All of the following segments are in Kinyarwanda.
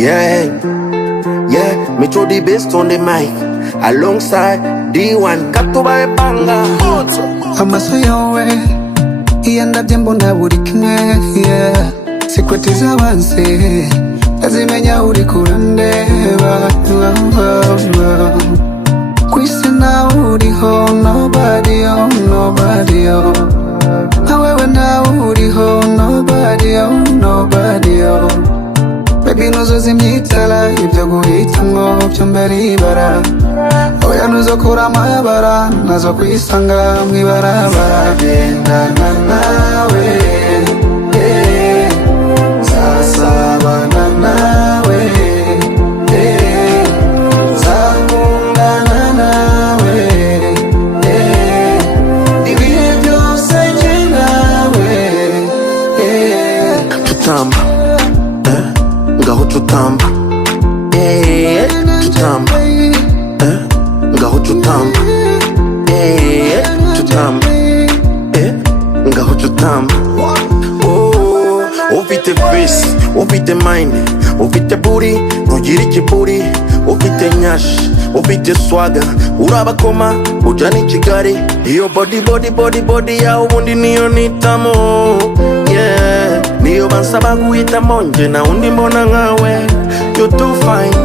Yeah, me throw the best on the mic alongside D1 Katuba Banga. Amaso yawe iyandabye mbona buri kimwe, yeah. Secret z'abanzi azimenya uri kurandeba, kwisi nawe uriho, nobody awewe nawe uriho, nobody baby nuzuza imyitala ibyo guhitamwo byo mbere ibara, oya nuzokura amabara nazo kwisanga mwibarabara. Gendana nawe, zasabana nawe, zakundana nawe, ibihe byose nje nawe. Cutamba, ngaho Cutamba, Cutamba, ngaho Cutamba, Cutamba, ngaho Cutamba. Ufite face, ufite mind, ufite booty, ntugire ikiburi, ufite nyash, ufite swagger, urabakoma ujana i Kigali, iyo body yawe ubundi niyo nitamo, yeah. Niyo bansaba guhitamo nje na undi mbona nkawe, you too fine,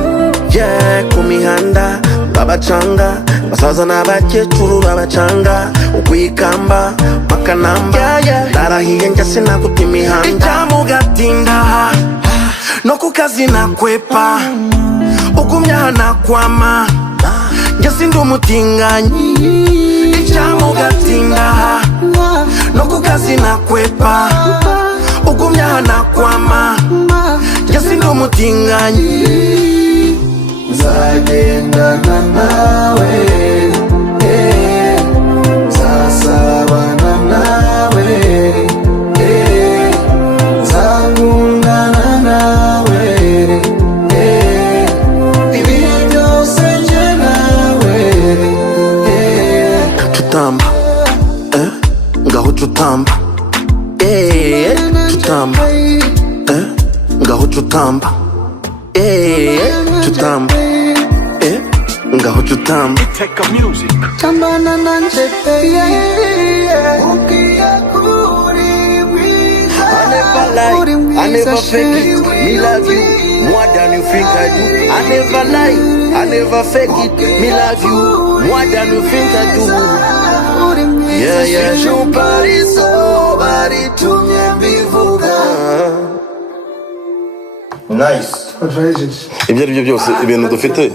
yeah. Ku mihanda babacanga, basaza n'abakecuru babacanga, ukwikamba makanamba, ndarahiye njya sinaguta imihanda, ijyamu gatinda no ku kazi nakwepa, ugumya nakwama njya sindi umutinganyi, ijyamu gatinda no ku kazi nakwepa, ugumya nakwama njya sindi umutinganyi. Nzagendana nawe, zasabana nawe, zakundana nawe, ibihe byose nje nawe. Cutamba, ngaho Cutamba, Cutamba, ngaho Cutamba, Cutamba, ngaho Cutamba. Tambana nanje, ukiya kuri mwiza, I never fake it, me love you more than you think I do. I never lie, I never fake it, me love you more than you think I do. Yeah. Chupari tumye mbivuga. Nice. Ibyo ari byo byose ibintu dufite.